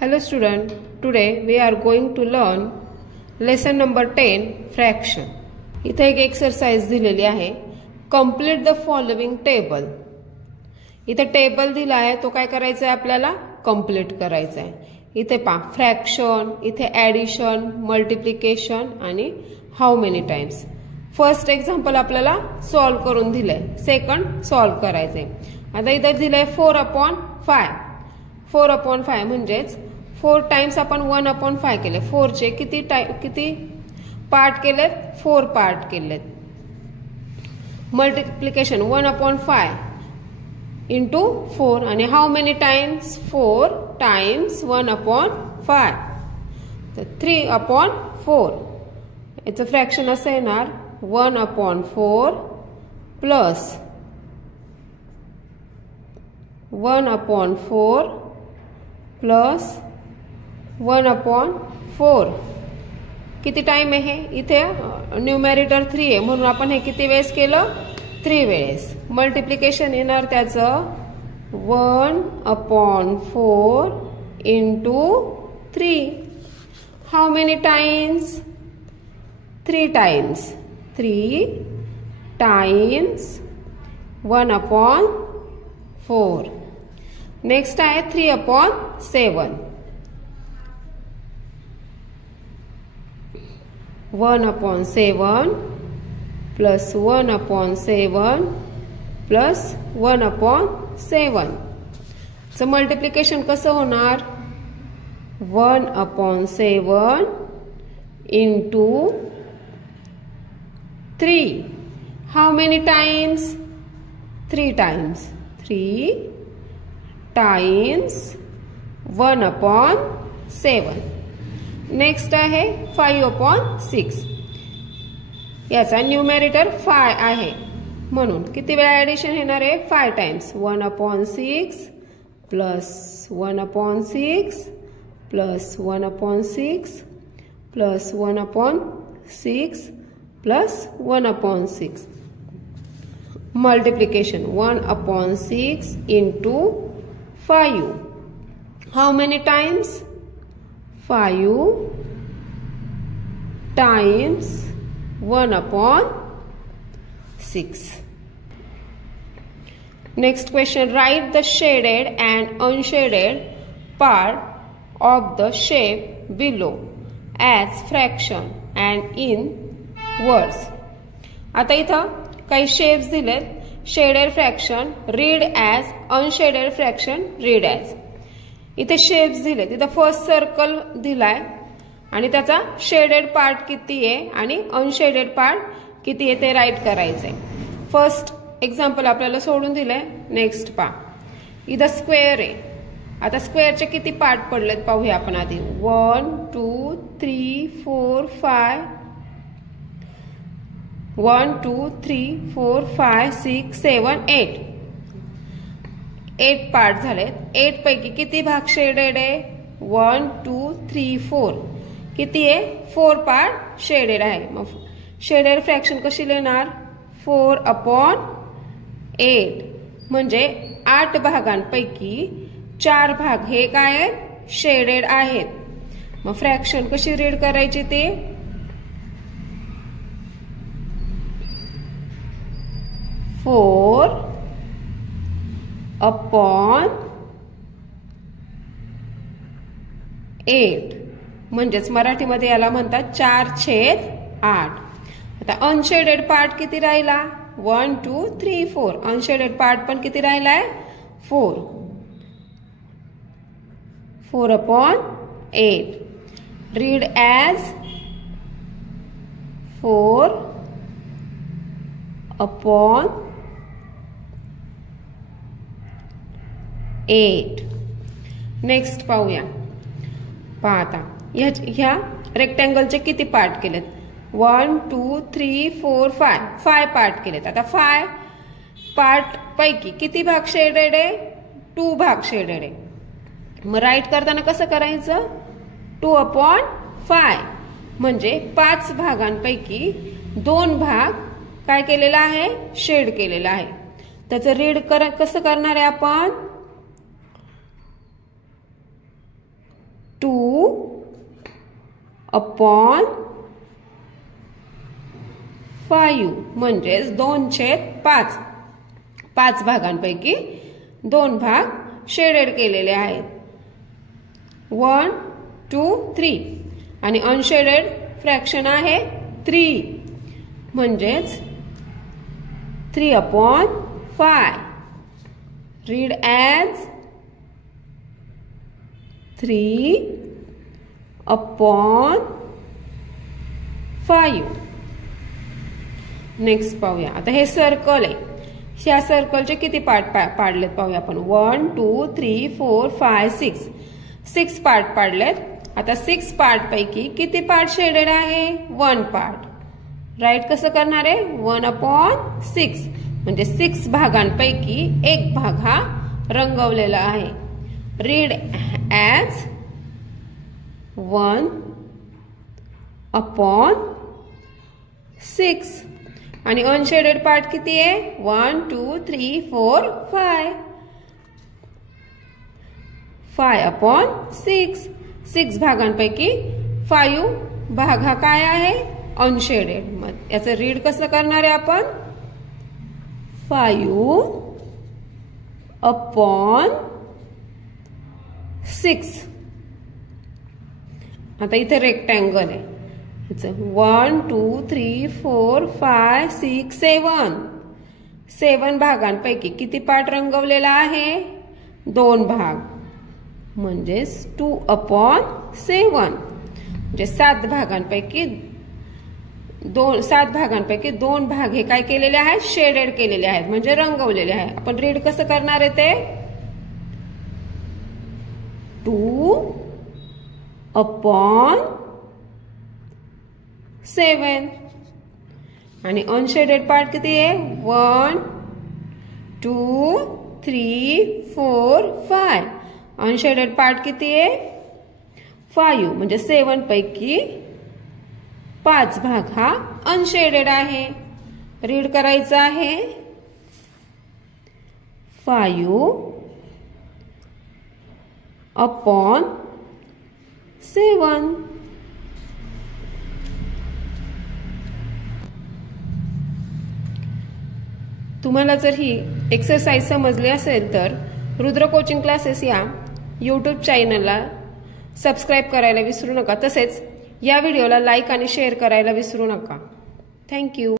Hello student, today we are going to learn lesson number 10 fraction. इथे एक exercise दिलेली आहे. Complete the following table. इथे table दिला आहे, तो काय करायचा आहे आपल्याला कंप्लीट करायचा आहे. इथे पहा फ्रॅक्शन, इथे ऍडिशन, मल्टिप्लिकेशन आणि how many times. First example आपल्याला सॉल्व करून दिलंय, सेकंड सॉल्व करायचंय. आता इथे दिलंय 4/5. 4/5 म्हणजेच 4 टाइम्स आपण 1/5 केले. 4 चे किती पार्ट केलेत? 4 पार्ट केलेत. मल्टिप्लिकेशन 1/5 इंटू 4 आणि हाऊ मेनी टाइम्स? 4 टाइम्स 1/5 तर 3/4. याचं फ्रॅक्शन असं येणार 1/4 प्लस 1/4 प्लस 1/4. किती टाइम आहे? इथे न्यूमरेटर 3 आहे म्हणून आपण हे किती वेळेस केलं? 3 वेळेस. मल्टिप्लिकेशन येणार त्याचं 1/4 into 3. How many times? 3 times. 3 times 1/4. Next आहे 3/7. 1/7 प्लस 1/7 प्लस 1/7. च मल्टिप्लिकेशन कसं होणार? 1/7 into 3. How many times? 3 times. 3 times 1/7. Next आहे 5/6. याचा न्यूमरेटर 5 आहे म्हणून किती वेळा ऍडिशन येणार आहे? 5 times. 1/6 plus 1/6 plus 1/6 plus 1/6 plus 1/6. Multiplication 1/6 into 5. How many times? 5 times 1/6. Next question. Write the shaded and unshaded part of the shape below as fraction and in words. आता इथं काही शेप्स दिलेत. Shaded fraction read as, unshielded fraction read as. इथे shapes दिलेत. इथं first circle दिलाय आणि त्याचा शेडेड पार्ट किती आहे आणि अनशेडेड पार्ट किती आहे ते राईट करायचंय. फर्स्ट एक्झाम्पल आपल्याला सोडून दिलंय. नेक्स्ट पहा, इथं स्क्वेअर आहे. आता स्क्वेअरचे किती पार्ट पडलेत पाहूया आपण आधी. 1 2 3 4 5 1 2 3 4 5 6 7 8. 8 पार्ट झालेत. 8 पैकी किती भाग शेडेड आहे? 1 2 3 4. किती आहे? 4 पार्ट शेडेड आहे. मग शेडेड फ्रॅक्शन कशी लिहिणार? 4/8 म्हणजे 8 भागांपैकी 4 भाग हे काय आहेत? शेडेड आहेत. मग फ्रॅक्शन कशी रीड करायची ते? 4/8 म्हणजेच मराठीमध्ये याला म्हणतात 4/8. आता अनशेडेड पार्ट किती राहिला? 1 2 3 4. अनशेडेड पार्ट पण किती राहिलाय? 4. 4/8. Read as 4/8. नेक्स्ट पाहूया. पहा आता ह्या रेक्टँगलचे किती पार्ट केलेत? 1 2 3 4 5. 5 पार्ट केलेत. आता 5 पार्ट पैकी किती भाग शेडेड आहे? 2 भाग शेडेड आहे. मग राईट करताना कसं करायचं? 2/5 म्हणजे 5 भागांपैकी 2 भाग काय केलेला आहे? शेड केलेला आहे. त्याचं रीड कसं करणार आहे आपण? अपॉन 5 म्हणजेच 2/5. 5 भागांपैकी 2 भाग शेडेड केलेले आहेत. 1, 2, 3 आणि अनशेडेड फ्रॅक्शन आहे 3 म्हणजेच 3/5. Read as 3/5. नेक्स्ट पाहूया. आता हे सर्कल आहे. ह्या सर्कलचे किती पार्ट पाडलेत पाहूया आपण. 1, 2, 3, 4, 5, 6. 6 पार्ट पाडलेत. आता 6 पार्ट पैकी किती पार्ट शेडेड आहे. 1 पार्ट. राईट कसं करणार आहे. 1/6 म्हणजे 6 भागांपैकी 1 भाग हा रंगवलेला आहे. रीड ॲज 1/6 आणि अनशेडेड पार्ट किती आहे. 1, 2, 3, 4, 5. 5/6. 6 भागांपैकी 5 भाग हा काय आहे. अनशेडेड. मग याचं रीड कसं करणार आहे आपण. 5/6. आता इथे रेक्टँगल आहे. 1, 2, 3, 4, 5, 6, 7. 7 भागांपैकी किती पार्ट रंगवलेला आहे. 2 भाग म्हणजेच 2/7 म्हणजे 7 भागांपैकी 2 भाग हे काय केलेले आहेत. शेडेड केलेले आहेत म्हणजे रंगवलेले आहे. आपण रीड कसं करणार आहे ते. 2/7 आणि अनशेडेड पार्ट किती आहे. 1, 2, 3, 4, 5. अनशेडेड पार्ट किती आहे. 5 म्हणजे 7 पैकी 5 भाग हा अनशेडेड आहे. रीड करायचा आहे. 5/7. तुम्हाला जर ही एक्सरसाइज समजली असेल तर रुद्र कोचिंग क्लासेस या यूट्यूब चॅनलला सबस्क्राईब करायला विसरू नका. तसेच या व्हिडिओला लाईक आणि शेअर करायला विसरू नका. थँक्यू.